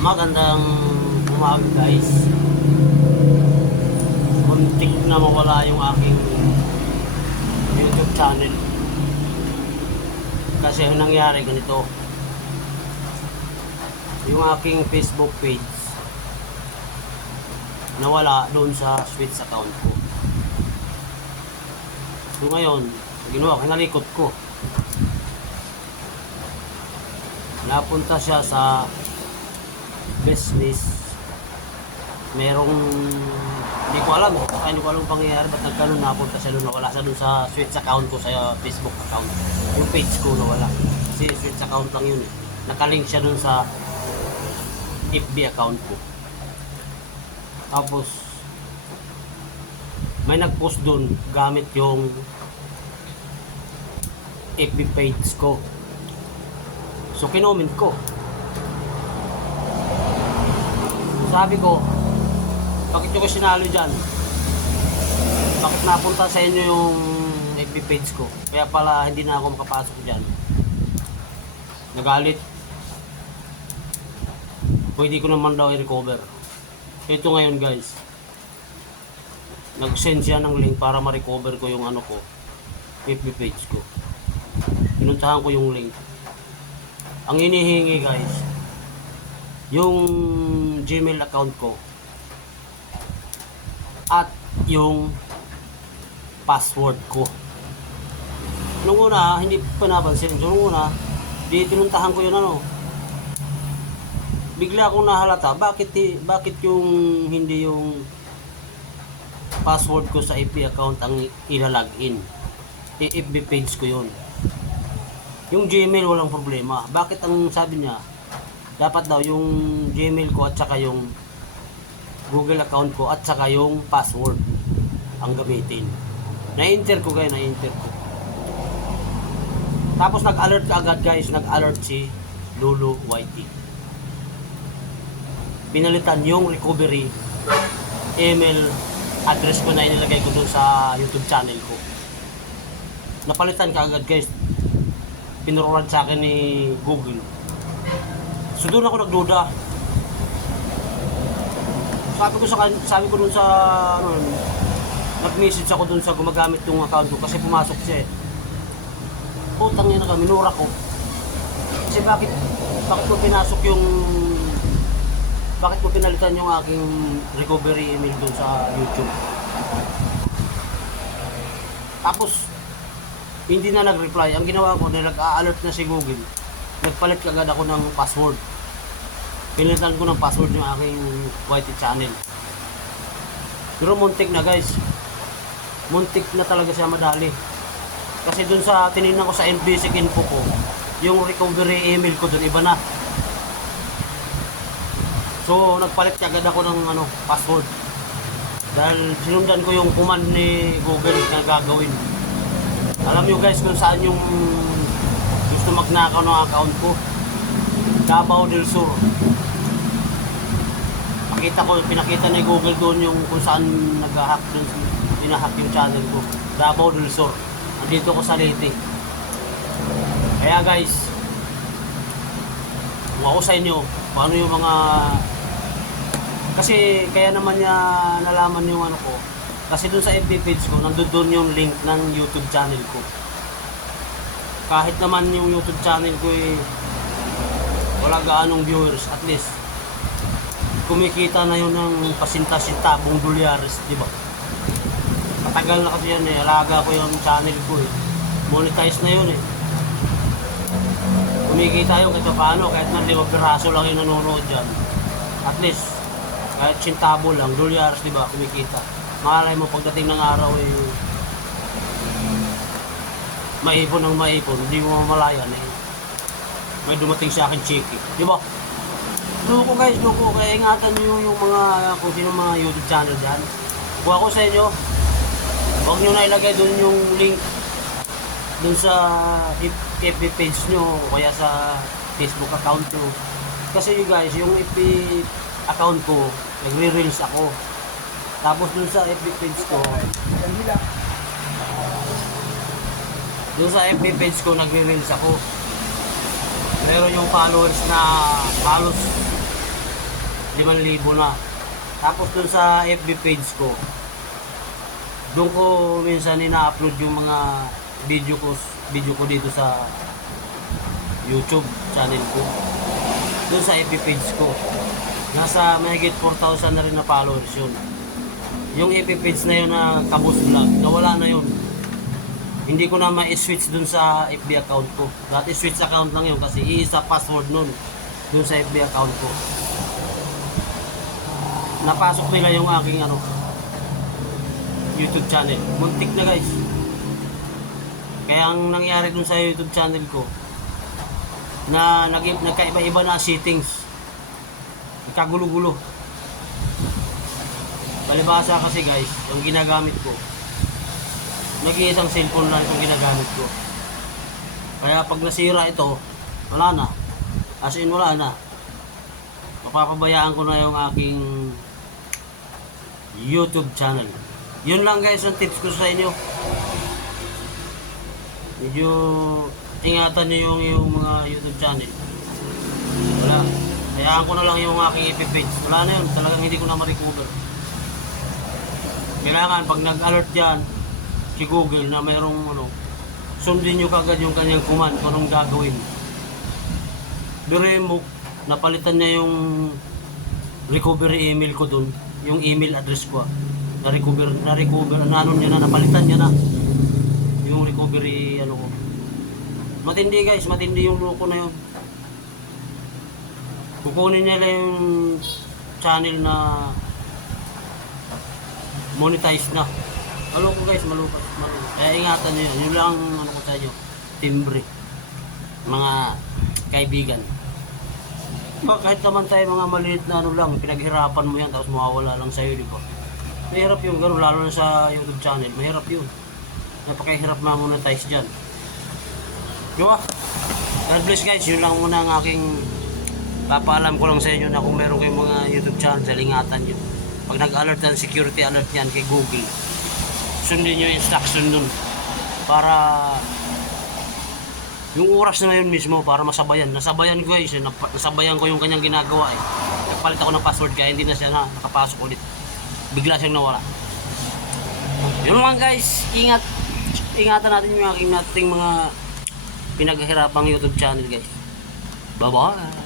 Magandang umaga guys. Muntik na mawala yung aking YouTube channel. Kasi yung nangyari ganito. Yung aking Facebook page nawala doon sa Switch account ko. So ngayon, ginawa ko, nalikot ko. Napunta siya sa business. Merong hindi ko alam, hindi ko alam pangyayari ba't nagkaroon, napunta siya doon, nawala siya doon sa Switch account ko, sa Facebook account. Yung page ko nawala. Kasi Switch account lang yun eh. Nakalink siya doon sa FB account ko. Tapos may nagpost doon gamit yung FB page ko. So kinoment ko. Sabi ko, bakit nyo ko sinalo dyan? Bakit napunta sa inyo yung FB page ko? Kaya pala hindi na ako makapasok dyan. Nagalit. Pwede ko naman daw i-recover. Ito ngayon guys, nag-send siya ng link para ma-recover ko yung ano ko, FB page ko. Pinuntahan ko yung link. Ang hinihingi guys, yung Gmail account ko at yung password ko. Nung una, hindi pa napansin. So nung una, di tinuntahan ko yun ano. Bigla akong nahalata, bakit yung hindi yung password ko sa FB account ang ilalagin? FB page ko yun. Yung Gmail walang problema. Bakit ang sabi niya, dapat daw yung Gmail ko at saka yung Google account ko at saka yung password ang gamitin. Na-enter ko guys, na-enter ko. Tapos nag-alert ka agad guys, nag-alert si Lulu YT. Pinalitan yung recovery email address ko na inilagay ko doon sa YouTube channel ko. Napalitan ka agad guys. Pinuruan sa akin ni Google. So doon ako nagduda. Sabi ko doon sa ano, nag-message ako doon sa gumagamit yung account ko kasi pumasok siya eh. Putang ina ka, minura ko. Kasi bakit ko pinasok yung bakit ko pinalitan yung aking recovery email doon sa YouTube? Tapos hindi na nag-reply. Ang ginawa ko, dahil nag-a-alert na si Google, nagpalit agad ako ng password. Pinalitan ko ng password yung aking YT channel. Pero muntik na guys. Muntik na talaga siya madali. Kasi dun sa tinignan ko sa MBasic info ko, yung recovery email ko dun iba na. So nagpalit agad ako ng password. Dahil sinundan ko yung command ni Google na gagawin. Alam nyo guys kung saan yung gusto magnakaw ng account ko. Davao del Sur. Pinakita ni Google doon yung kung saan nag-hack doon, inahack yung channel ko. Davao del Sur. Nandito ko sa Leyte. Kaya guys, kung ako sa inyo, paano yung mga... Kasi kaya naman niya nalaman yung ano ko. Kasi doon sa FB page ko, nandun doon yung link ng YouTube channel ko. Kahit naman yung YouTube channel ko wala gaanong viewers, at least kumikita na yun ng pasinta-sintabong dolyares, di ba? Matagal na kasi yan eh, alaga ko yung channel ko eh. Monetize na yun eh. Kumikita yun kahit paano, kahit na 5 piraso lang yung nanonood dyan. At least, kahit sintabo lang, dolyares, di ba, kumikita. Makalay mo pagdating ng araw eh, maipon ng maipon, hindi mo mamalayan eh. May dumating sa akin cheeky, di ba? Duko guys, duko. Kaya ingatan nyo yung mga, kung sino mga YouTube channel dyan. Kung ako sa inyo, huwag nyo na ilagay dun yung link dun sa FB page nyo o kaya sa Facebook account nyo. Kasi guys, yung FB account ko, nagre-reels ako. Tapos dun sa FB page ko, nagre-reels ako. Meron yung followers na halos 5,000 na. Tapos dun sa FB page ko, doon ko minsan ina-upload yung mga video ko dito sa YouTube channel ko. Doon sa FB page ko. Nasa mahigit 4,000 na rin na followers yun. Yung FB page na yun na Kabus Vlog, nawala na yun. Hindi ko na ma-switch dun sa FB account ko. Dati switch account lang yun kasi iisa password nun dun sa FB account ko. Napasok nila yung aking YouTube channel. Muntik na guys. Kaya ang nangyari dun sa YouTube channel ko na nagkaiba-iba na settings. Nagkagulo-gulo. Balibasa kasi guys, yung ginagamit ko, nag-iisang cellphone lang itong ginagamit ko. Kaya pag nasira ito, wala na. As in wala na. Mapapabayaan ko na yung aking YouTube channel. Yun lang guys ang tips ko sa inyo. Medyo ingatan nyo yung mga YouTube channel. Wala. Hayaan ko na lang yung aking FB page. Wala na yun. Talagang hindi ko na ma-recover. Kailangan pag nag-alert dyan si Google na mayroong sundin nyo kagad yung kanyang command kung anong gagawin. Biruin mo, napalitan niya yung recovery email ko dun. Yung email address ko. Na-recover, napalitan niya na. Yung recovery, ko. Matindi guys, matindi yung loko na yun. Kukunin niya lang yung channel na monetize na. Maloko guys, malupas. Kaya ingatan niyo yun. Yun lang ko sa inyo. Timbre. Mga kaibigan. Kahit naman tayo mga maliit na lang, pinaghirapan mo yan tapos mawawala lang sa'yo, di ba? Mahirap yung gano'n, lalo na sa YouTube channel. Mahirap yun. Napakahirap ma-monetize dyan. Di ba? God bless guys, yun lang muna ang aking papaalam ko lang sa inyo na kung meron kayong mga YouTube channel, ingatan nyo. Pag nag-alert ang security alert yan kay Google, sundin nyo yung instruction nun para yung oras na yun mismo para masabayan. Nasabayan ko guys, nasabayan ko yung kanyang ginagawa eh. Nagpalit ako ng password kaya hindi na siya nakapasok ulit. Bigla siyang nawala. Yun lang guys, ingatan natin yung ating mga pinaghihirapang YouTube channel guys. Bye bye.